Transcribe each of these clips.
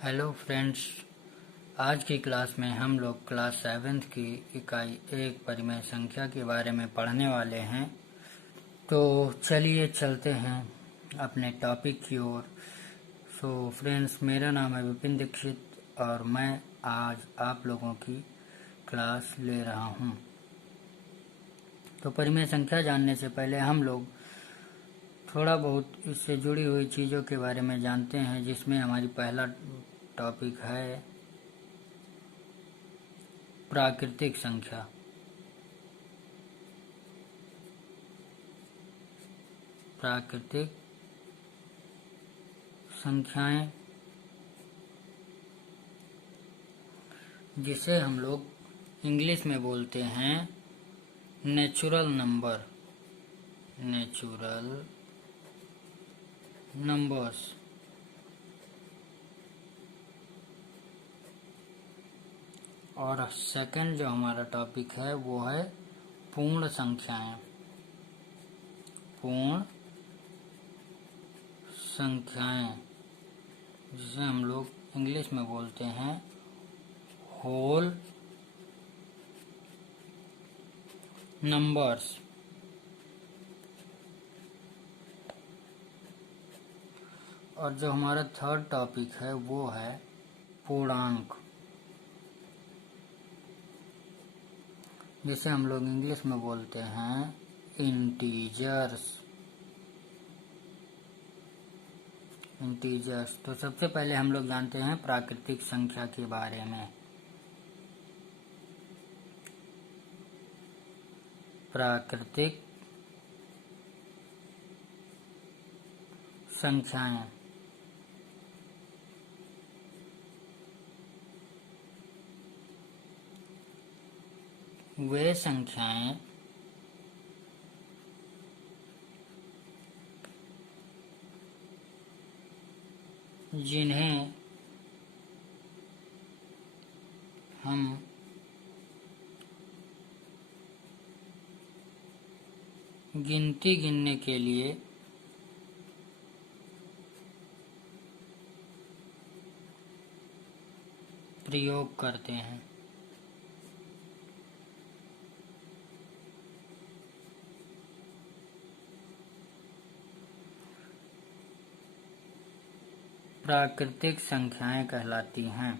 Hello friends. आज की class में हम लोग क्लास 7th की इकाई 1 परिमेय संख्या के बारे में पढ़ने वाले हैं। तो चलिए चलते हैं अपने टॉपिक की ओर। फ्रेंड्स, मेरा नाम है विपिन दीक्षित और मैं आज आप लोगों की क्लास ले रहा हूं। तो परिमेय संख्या जानने से पहले हम लोग थोड़ा बहुत इससे जुड़ी हुई चीज़ों के बारे में जानते हैं, जिसमें हमारी पहला टॉपिक है प्राकृतिक संख्या। प्राकृतिक संख्याएं, जिसे हम लोग इंग्लिश में बोलते हैं नेचुरल नंबर, नेचुरल नंबर्स। और सेकंड जो हमारा टॉपिक है वो है पूर्ण संख्याएं। पूर्ण संख्याएं, जिसे हम लोग इंग्लिश में बोलते हैं होल नंबर्स। और जो हमारा थर्ड टॉपिक है वो है पूर्णांक, जिसे हम लोग इंग्लिश में बोलते हैं इंटीजर्स। इंटीजर्स। तो सबसे पहले हम लोग जानते हैं प्राकृतिक संख्या के बारे में। प्राकृतिक संख्याएं वे संख्याएं जिन्हें हम गिनती गिनने के लिए प्रयोग करते हैं। प्राकृतिक संख्याएं कहलाती हैं।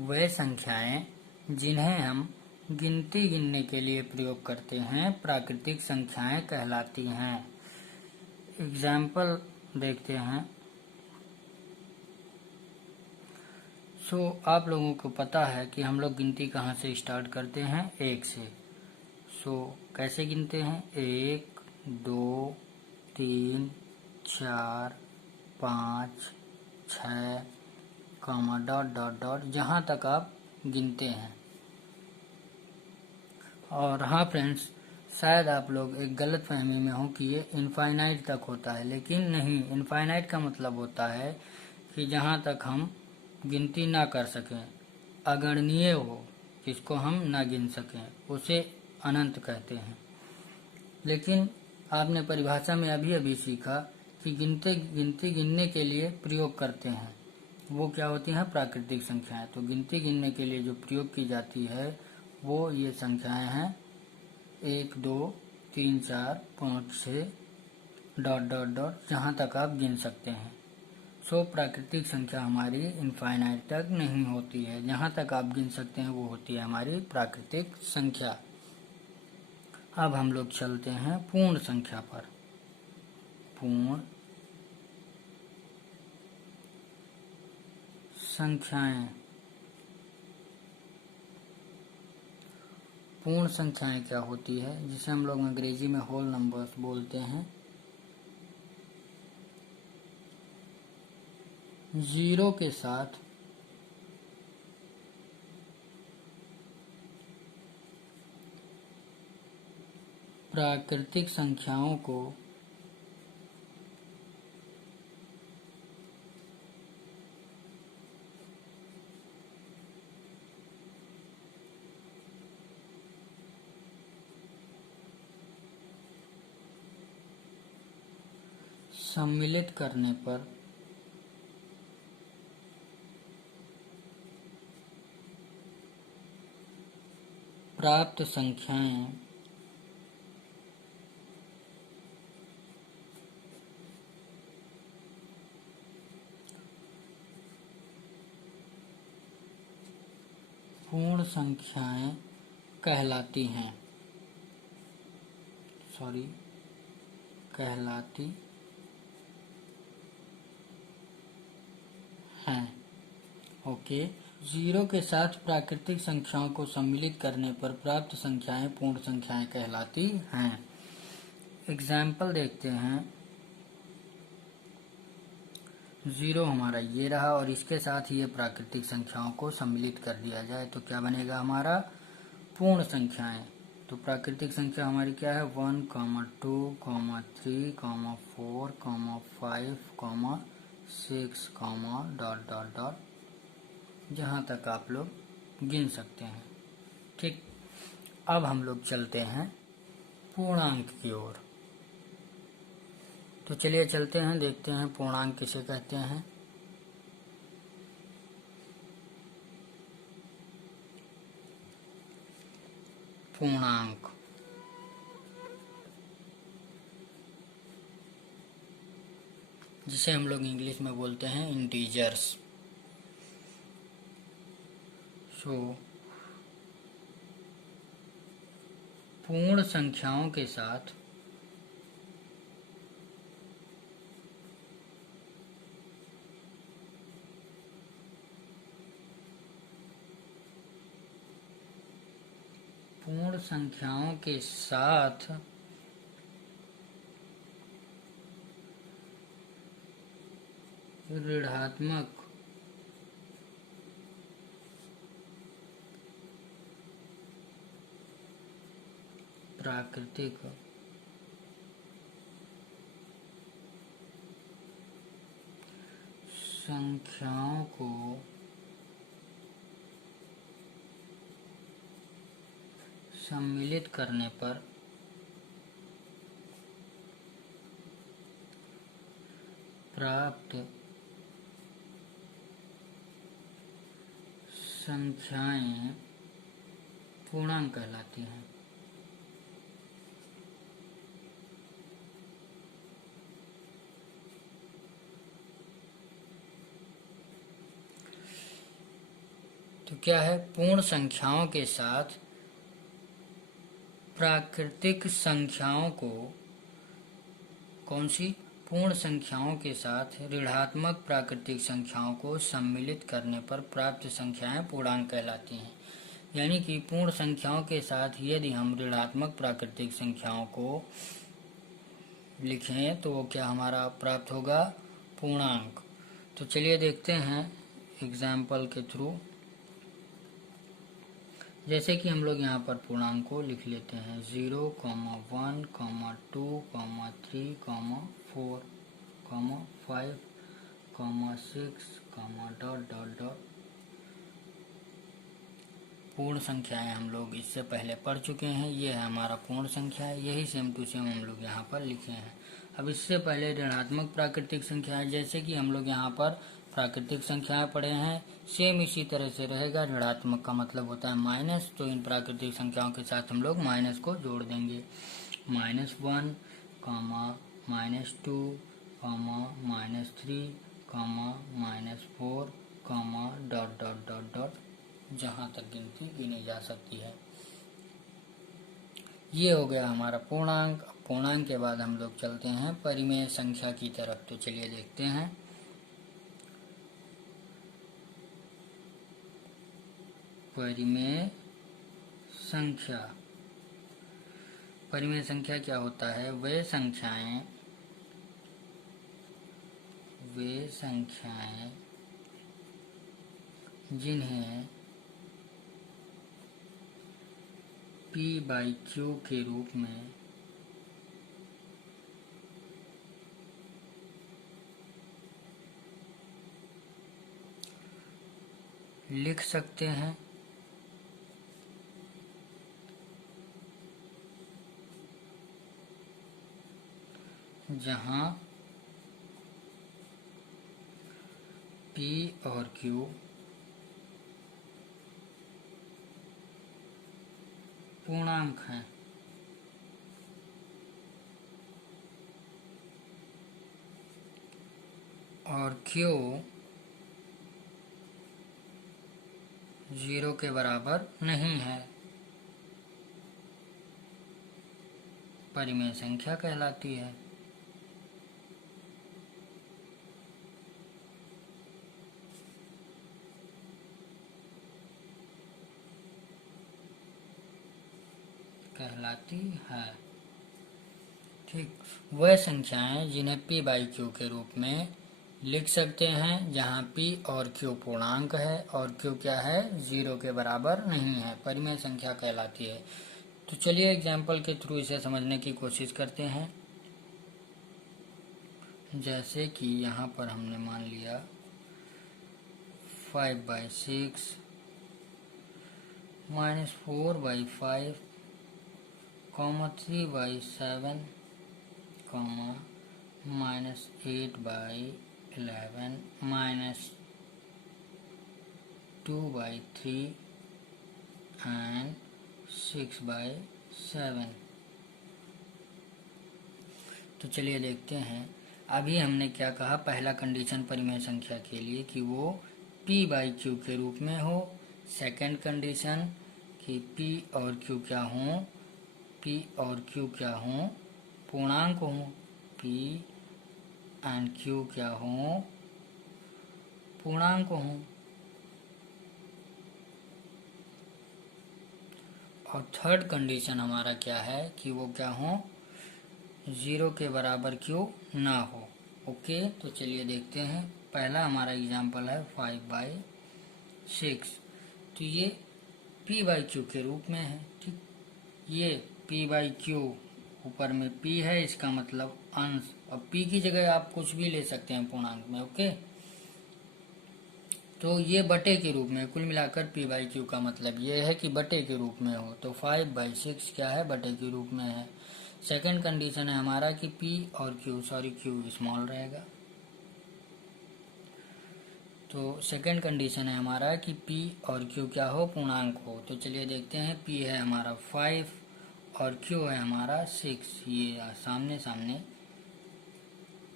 वे संख्याएं जिन्हें हम गिनती गिनने के लिए प्रयोग करते हैं प्राकृतिक संख्याएं कहलाती हैं। एग्जाम्पल देखते हैं। आप लोगों को पता है कि हम लोग गिनती कहाँ से स्टार्ट करते हैं? 1 से। कैसे गिनते हैं? 1, 2, 3, 4, 5, 6, कॉमा डॉट डॉट डॉट, जहाँ तक आप गिनते हैं। और हाँ फ्रेंड्स, शायद आप लोग एक गलत फहमी में हो कि ये इनफाइनाइट तक होता है, लेकिन नहीं। इनफाइनाइट का मतलब होता है कि जहाँ तक हम गिनती ना कर सकें, अगणनीय हो, जिसको हम ना गिन सकें, उसे अनंत कहते हैं। लेकिन आपने परिभाषा में अभी अभी सीखा कि गिनती गिनने के लिए प्रयोग करते हैं, वो क्या होती हैं? प्राकृतिक संख्याएं। तो गिनती गिनने के लिए जो प्रयोग की जाती है वो ये संख्याएं हैं 1, 2, 3, 4, 5, 6 डॉट डॉट डॉट, जहाँ तक आप गिन सकते हैं। प्राकृतिक संख्या हमारी इनफाइनाइट तक नहीं होती है, जहाँ तक आप गिन सकते हैं वो होती है हमारी प्राकृतिक संख्या। अब हम लोग चलते हैं पूर्ण संख्या पर। पूर्ण संख्याएं। पूर्ण संख्याएं क्या होती है? जिसे हम लोग अंग्रेजी में होल नंबर्स बोलते हैं। 0 के साथ प्राकृतिक संख्याओं को सम्मिलित करने पर प्राप्त संख्याएं पूर्ण संख्याएं कहलाती हैं। कहलाती हैं। ओके। 0 के साथ प्राकृतिक संख्याओं को सम्मिलित करने पर प्राप्त संख्याएं पूर्ण संख्याएं कहलाती हैं। एग्जाम्पल देखते हैं। 0 हमारा ये रहा और इसके साथ ये प्राकृतिक संख्याओं को सम्मिलित कर दिया जाए तो क्या बनेगा हमारा पूर्ण संख्याएं। तो प्राकृतिक संख्या हमारी क्या है 1, 2, 3, 4, 5, 6, डॉट डॉट डॉट जहाँ तक आप लोग गिन सकते हैं। ठीक। अब हम लोग चलते हैं पूर्णांक की ओर। तो चलिए चलते हैं, देखते हैं पूर्णांक किसे कहते हैं। पूर्णांक जिसे हम लोग इंग्लिश में बोलते हैं इंटीजर्स। सो पूर्ण संख्याओं के साथ ऋणात्मक प्राकृतिक संख्याओं को सम्मिलित करने पर प्राप्त संख्याएं पूर्णांक कहलाती हैं। तो क्या है पूर्ण संख्याओं के साथ प्राकृतिक संख्याओं को कौन सी पूर्ण संख्याओं के साथ ऋणात्मक प्राकृतिक संख्याओं को सम्मिलित करने पर प्राप्त संख्याएं पूर्णांक कहलाती हैं। यानी कि पूर्ण संख्याओं के साथ यदि हम ऋणात्मक प्राकृतिक संख्याओं को लिखें तो वो क्या हमारा प्राप्त होगा पूर्णांक। तो चलिए देखते हैं एग्जाम्पल के थ्रू। जैसे कि हम लोग यहाँ पर पूर्णांक को लिख लेते हैं 0, 1, 2, 3, 4, 5, 6, डॉट डॉट डॉट। पूर्ण संख्याएं हम लोग इससे पहले पढ़ चुके हैं। ये है हमारा पूर्ण संख्या है, यही सेम टू सेम हम लोग यहाँ पर लिखे हैं। अब इससे पहले ऋणात्मक प्राकृतिक संख्याएं, जैसे कि हम लोग यहाँ पर प्राकृतिक संख्याएं पढ़े हैं, सेम इसी तरह से रहेगा। ऋणात्मक का मतलब होता है माइनस, तो इन प्राकृतिक संख्याओं के साथ हम लोग माइनस को जोड़ देंगे। -1, -2, -3, -4, डॉट डॉट डॉट डॉट जहाँ तक गिनती गिनी जा सकती है। ये हो गया हमारा पूर्णांक। पूर्णांक के बाद हम लोग चलते हैं परिमेय संख्या की तरफ। तो चलिए देखते हैं। परिमेय संख्या। परिमेय संख्या क्या होता है? वे संख्याएं जिन्हें p/q के रूप में लिख सकते हैं, जहां P और Q पूर्णांक हैं और Q 0 के बराबर नहीं है, परिमेय संख्या कहलाती है। ठीक, वह संख्याएं जिन्हें P बाई Q के रूप में लिख सकते हैं जहां P और Q पूर्णांक है और Q क्या है, 0 के बराबर नहीं है, परिमेय संख्या कहलाती है। तो चलिए एग्जाम्पल के थ्रू इसे समझने की कोशिश करते हैं। जैसे कि यहाँ पर हमने मान लिया 5/6 -4/5 3/7 -8/11 -2/3 and 6/7। तो चलिए देखते हैं। अभी हमने क्या कहा, पहला कंडीशन परिमेय संख्या के लिए कि वो P बाई Q के रूप में हो। सेकंड कंडीशन कि P और Q क्या हों, P और Q क्या हों, पूर्णांक हों। P एंड Q क्या हों, पूर्णांक हों। और थर्ड कंडीशन हमारा क्या है कि वो क्या हों, 0 के बराबर Q ना हो। ओके, तो चलिए देखते हैं। पहला हमारा एग्जाम्पल है 5/6। तो ये P बाई Q के रूप में है। ठीक, ये P बाई Q, ऊपर में P है, इसका मतलब अंश। अब P की जगह आप कुछ भी ले सकते हैं पूर्णांक में। ओके, तो ये बटे के रूप में, कुल मिलाकर P बाई Q का मतलब ये है कि बटे के रूप में हो। तो 5/6 क्या है, बटे के रूप में है। सेकंड कंडीशन है हमारा कि P और Q, Q स्मॉल रहेगा। तो सेकंड कंडीशन है हमारा कि P और Q क्या हो, पूर्णांक हो। तो चलिए देखते हैं। P है हमारा 5 और Q है हमारा 6, ये सामने सामने।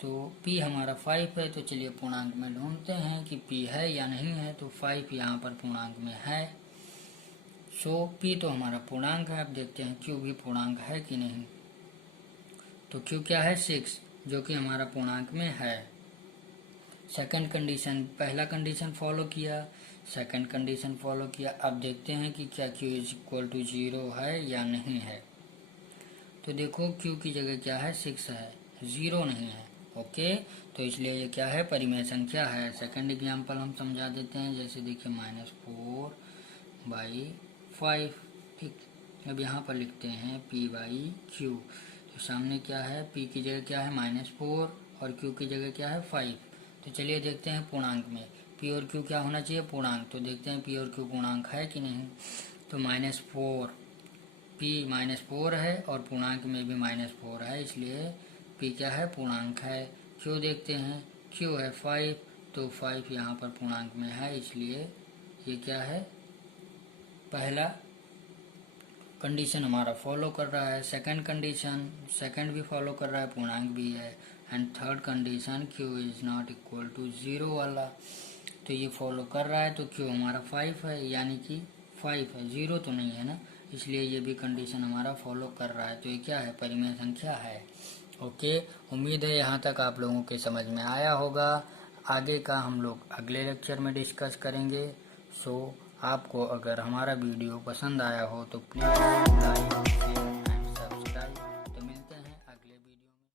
तो P हमारा 5 है, तो चलिए पूर्णांक में ढूंढते हैं कि P है या नहीं है। तो 5 यहाँ पर पूर्णांक में है। सो P तो हमारा पूर्णांक है। अब देखते हैं Q भी पूर्णांक है कि नहीं। तो Q क्या है, 6, जो कि हमारा पूर्णांक में है। सेकंड कंडीशन, पहला कंडीशन फॉलो किया, सेकंड कंडीशन फॉलो किया। अब देखते हैं कि क्या Q इज इक्वल टू 0 है या नहीं है। तो देखो Q की जगह क्या है, 6 है, 0 नहीं है। ओके, तो इसलिए ये क्या है, परिमेय संख्या है। सेकंड एग्जांपल हम समझा देते हैं। जैसे देखिए -4/5। ठीक, अब यहाँ पर लिखते हैं P बाई Q। तो सामने क्या है, P की जगह क्या है, -4 और Q की जगह क्या है, 5। तो चलिए देखते हैं पूर्णांक में P और Q क्या होना चाहिए, पूर्णांक। तो देखते हैं P और Q पूर्णांक है कि नहीं। तो -4, P -4 है और पूर्णांक में भी -4 है, इसलिए P क्या है, पूर्णांक है। Q देखते हैं, Q है 5, तो 5 यहाँ पर पूर्णांक में है, इसलिए ये क्या है, पहला कंडीशन हमारा फॉलो कर रहा है। सेकंड कंडीशन, सेकंड भी फॉलो कर रहा है, पूर्णांक भी है। And third condition Q is not equal to 0 वाला, तो ये फॉलो कर रहा है। तो Q हमारा 5 है, यानी कि 5 है, 0 तो नहीं है ना, इसलिए ये भी कंडीशन हमारा फॉलो कर रहा है। तो ये क्या है, परिमेय संख्या है। ओके, उम्मीद है यहाँ तक आप लोगों के समझ में आया होगा। आगे का हम लोग अगले लेक्चर में डिस्कस करेंगे। सो आपको अगर हमारा वीडियो पसंद आया हो तो प्लीज़ लाइक शेयर